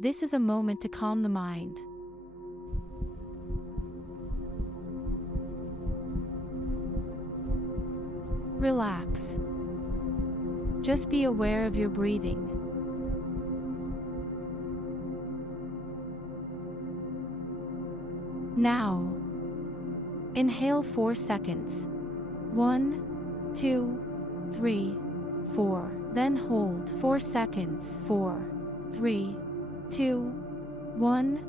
This is a moment to calm the mind. Relax. Just be aware of your breathing. Now, inhale 4 seconds. 1, 2, 3, 4. Then hold 4 seconds. 4, 3, 2, 1.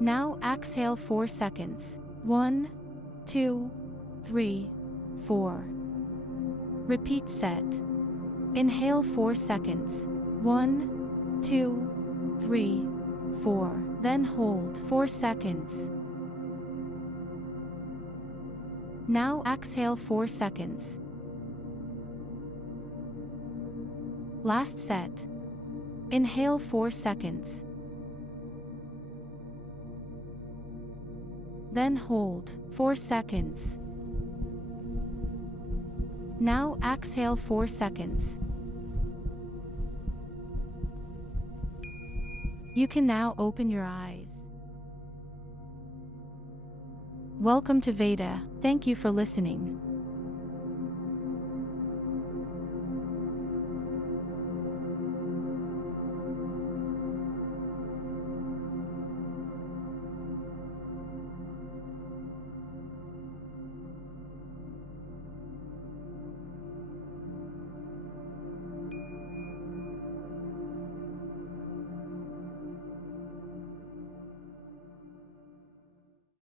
Now exhale 4 seconds. 1, 2, 3, 4. Repeat set. Inhale 4 seconds. 1, 2, 3, 4. Then hold 4 seconds. Now exhale 4 seconds. Last set. Inhale 4 seconds. Then hold 4 seconds. Now exhale 4 seconds. You can now open your eyes. Welcome to Veda. Thank you for listening.